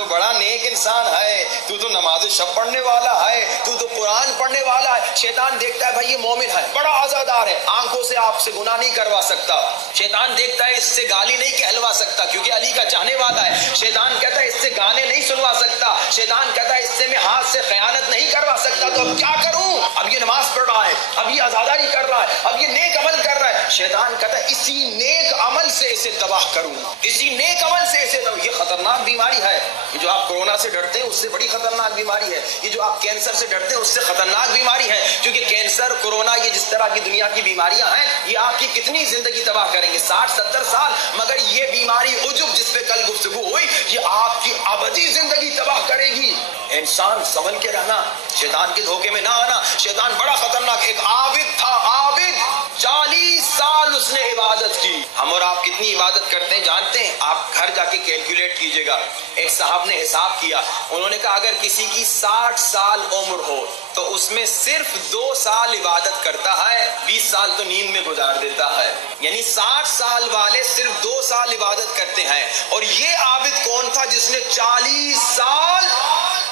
تو بڑا نیک انسان ہے، تو تو نماز شب پڑھنے والا ہے، تو تو قرآن پڑھنے والا ہے۔ شیطان دیکھتا ہے بھائی یہ مومن ہے، بڑا عزادار ہے، آنکھوں سے آپ سے گناہ نہیں کروا سکتا۔ شیطان دیکھتا ہے اس سے گالی نہیں کہلوا سکتا کیونکہ علی کا چاہنے والا ہے۔ شیطان کہتا ہے اس سے گانے نہیں سنوا سکتا۔ شیطان کہتا ہے اس سے میں ہاتھ سے خیانت نہیں کروا سکتا، تو اب کیا کروں؟ اب یہ نماز پڑھ رہا ہے، اب یہ عزاداری کر رہا ہے، اب یہ نیک عمل کر رہا ہے۔ شیطان کہتا ہے اسی نیک عمل سے اسے تباہ کروں، اسی نیک عمل سے اسے تباہ۔ یہ خطرناک بیماری ہے، یہ جو آپ کورونا سے ڈرتے ہیں اس سے بڑی خطرناک بیماری ہے، یہ جو آپ کینسر سے ڈرتے ہیں اس سے خطرناک بیماری ہے، کیونکہ کینسر، کورونا، یہ جس طرح کی دنیا کی بیماریاں ہیں یہ آپ کی کتنی زندگی تباہ کریں گے، 60-70 سال، مگر یہ بیماری عجب جس پہ کل گفتگو ہوئی یہ آپ کی ابدی زندگی تباہ کرے گی۔ انسان سنبھل کے رہنا، شیطان کے دھوکے میں نہ آنا۔ شیطان بڑا خطرناک، ایک عابد تھا، عابد 40 سال اس نے عبادت کی۔ ہم اور آپ کتنی عبادت کرتے ہیں جانتے ہیں؟ آپ گھر جا کے کیلکولیٹ کیجئے گا۔ ایک صاحب نے حساب کیا، انہوں نے کہا اگر کسی کی 60 سال عمر ہو تو اس میں صرف 2 سال عبادت کرتا ہے، 20 سال تو نیند میں گزار دیتا ہے، یعنی 60 سال والے صرف 2 سال عبادت کرتے ہیں۔ اور یہ عابد کون تھا جس نے 40 سال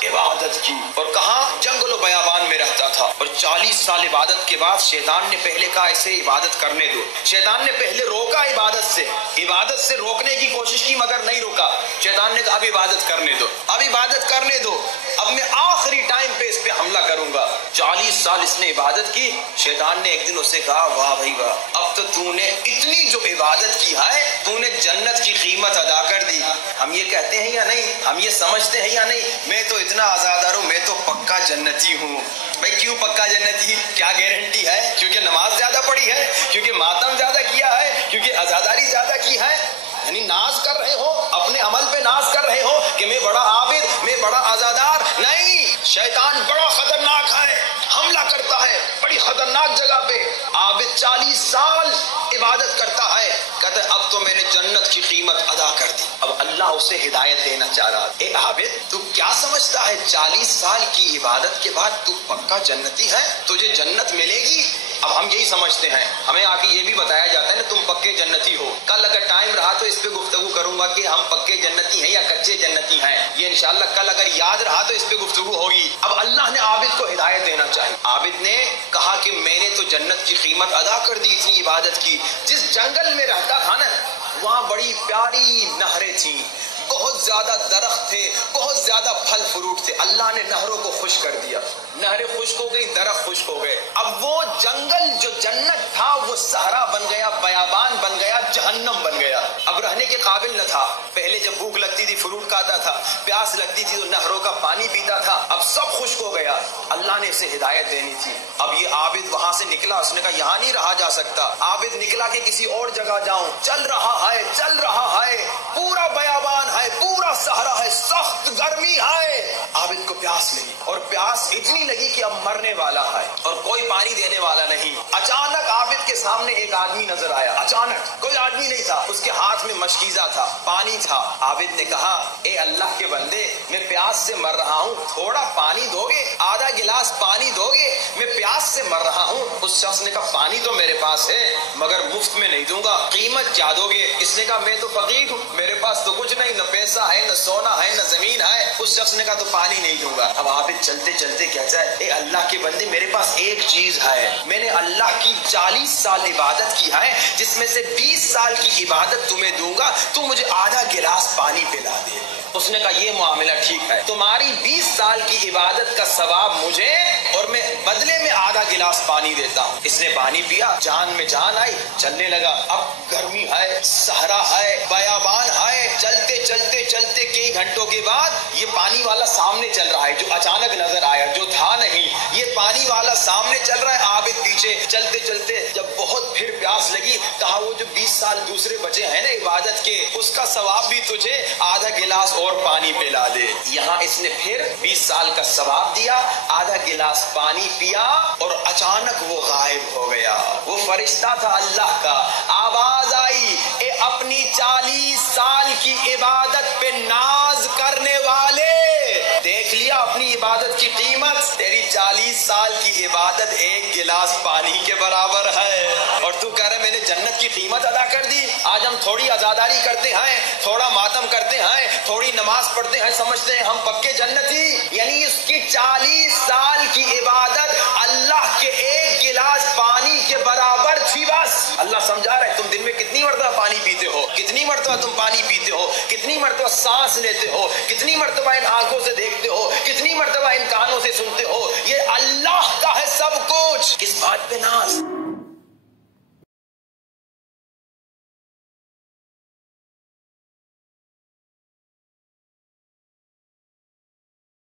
عبادت کی، اور کہاں؟ جنگل و بیابان میں رہتا تھا، اور 40 سال عبادت کے بعد شیطان نے پہلے کہا اسے عبادت کرنے دو۔ شیطان نے پہلے روکا عبادت سے روکنے کی کوشش کی مگر نہیں روکا۔ شیطان نے کہا اب عبادت کرنے دو، اب عبادت کرنے دو، اب میں آخری ٹائم پہ اس پہ حملہ کروں گا۔ 40 سال اس نے عبادت کی۔ شیطان نے ایک دن اسے کہا واہ بھائی واہ، اب تو تو نے اتنی جو عبادت کی ہے تو نے جنت کی قیمت ادا کر دی۔ ہم یہ کہتے ہیں یا نہیں؟ ہم یہ سمجھتے ہیں یا نہیں؟ میں تو اتنا آزادار ہوں، میں تو پکا جنتی ہوں۔ بھائی کیوں پکا جنتی؟ کیا گارنٹی ہے؟ کیونکہ نماز زیادہ پڑھی ہے، کیونکہ ماتم زیادہ کیا ہے، کیونکہ عزاداری زیادہ کی ہے؟ یعنی ناز کر رہے ہو، اپنے عمل پہ ناز کر رہے ہو کہ میں بڑا عابد، میں بڑا عزادار؟ نہیں، شیطان بڑا خطرناک ہے، حملہ کرتا ہے بڑی خطرناک جگہ پہ۔ عابد 40 سال عبادت کرتا ہے، کہتا ہے اب تو میں نے جنت کی قیمت ادا کر دی۔ اب اللہ اسے ہدایت دینا چاہ رہا، اے عابد تو کیا سمجھتا ہے 40 سال کی عبادت کے بعد تو پکا جنتی ہے، تجھے جنت ملے گی؟ اب ہم یہی سمجھتے ہیں، ہمیں آ کے یہ بھی بتایا جاتا ہے نا تم پکے جنتی ہو۔ کل اگر ٹائم رہا تو اس پہ گفتگو کروں گا کہ ہم پکے جنتی ہیں یا کچے جنتی ہیں، یہ انشاءاللہ کل اگر یاد رہا تو اس پہ گفتگو ہوگی۔ اب اللہ نے عابد کو ہدایت دینا چاہی۔ عابد نے کہا کہ میں نے تو جنت کی قیمت ادا کر دی، اتنی عبادت کی۔ جس جنگل میں رہتا تھا نا وہاں بڑی پیاری نہریں تھیں، بہت زیادہ درخت تھے، بہت زیادہ پھل فروٹ تھے۔ اللہ نے نہروں کو خشک کر دیا، نہریں خشک ہو گئی، درخت خشک ہو گئے۔ اب وہ جنگل جو جنت تھا وہ صحرا بن گیا، بیابان بن گیا، جہنم بن گیا، اب رہنے کے قابل نہ تھا۔ پہلے جب بھوک لگتی تھی فروٹ کھاتا تھا، پیاس لگتی تھی تو نہروں کا پانی پیتا تھا، اب سب خشک ہو گیا۔ اللہ نے اسے ہدایت دینی تھی۔ اب یہ عابد وہاں سے نکلا، اس نے کہا یہاں نہیں رہا جا سکتا۔ عابد نکلا کہ کسی اور جگہ جاؤں، چل رہا ہے، پورا بیابان ہے، پورا صحرا ہے، سخت گرمی ہے۔ عابد کو پیاس لگی، اور پیاس اتنی لگی کہ اب مرنے والا ہے اور کوئی پانی دینے والا نہیں۔ اچانک عابد کے سامنے ایک آدمی نظر آیا، اچانک، کوئی آدمی نہیں تھا، اس کے ہاتھ میں مشکیزہ تھا، پانی تھا۔ عابد نے کہا اے اللہ کے بندے، میں پیاس سے مر رہا ہوں، تھوڑا پانی دو گے؟ آدھا گلاس پانی دو گے؟ میں پیاس سے مر رہا ہوں۔ اس شخص نے کہا پانی تو میرے پاس ہے مگر مفت میں نہیں دوں گا، قیمت کیا دو گے؟ اس نے کہا میں تو فقیر ہوں، میرے پاس تو کچھ نہیں، نہ پیسہ ہے، نہ سونا ہے، نہ زمین ہے۔ اس شخص نے کہا تو پانی نہیں دوں گا۔ اب عابد چلتے چلتے کہتا ہے اے اللہ کے بندے، میرے پاس ایک چیز ہے، میں نے اللہ کی 40 سال عبادت کی ہے، جس میں سے 20 سال کی عبادت تمہیں دوں گا، تو مجھے آدھا گلاس پانی پلا دے۔ اس نے کہا یہ معاملہ ٹھیک ہے، تمہاری 20 سال کی عبادت کا ثواب مجھے، اور میں بدلے میں آدھا گلاس پانی دیتا ہوں۔ اس نے پانی پیا، جان میں جان آئی، چلنے لگا۔ اب گرمی ہے، صحرا ہے، بیابان ہے، چلتے چلتے چلتے کئی گھنٹوں کے بعد یہ پانی والا سامنے چل رہا ہے، جو اچانک نظر آیا، جو تھا نہیں، یہ پانی والا سامنے چل رہا ہے، عابد پیچھے۔ چلتے چلتے جب بہت پھر پیاس لگی، کہا وہ جو 20 سال دوسرے بچے ہیں نا عبادت کے، اس کا ثواب بھی تجھے، آدھا گلاس اور پانی پلا دے۔ یہاں اس نے پھر 20 سال کا ثواب دیا، آدھا گلاس پانی پیا، اور اچانک وہ غائب ہو گیا۔ وہ فرشتہ تھا اللہ کا، آواز آئی اے اپنی 40 سال کی عبادت پہ ناز کرنے والے، دیکھ لیا اپنی عبادت کی قیمت، تیری 40 سال کی عبادت ایک گلاس پانی کے برابر ہے، اور تو کہہ رہے میں نے جنت کی کی قیمت ادا کر دی. آج ہم تھوڑی عزاداری کرتے ہیں, تھوڑا ماتم کرتے ہیں, تھوڑی نماز پڑھتے ہیں, سمجھتے ہیں ہم پکے جنتی. یعنی اس کی 40 سال کی عبادت اللہ کے ایک گلاس پانی کے برابر تھی بس. اللہ سمجھا رہا ہے تم دن میں کتنی مرتبہ پانی پیتے ہو, کتنی مرتبہ تم پانی پیتے ہو, کتنی مرتبہ سانس لیتے ہو, کتنی مرتبہ ان آنکھوں سے دیکھتے ہو, کتنی مرتبہ ان کانوں سے سنتے ہو. یہ اللہ کا ہے سب کچھ. کس بات پہ ناز؟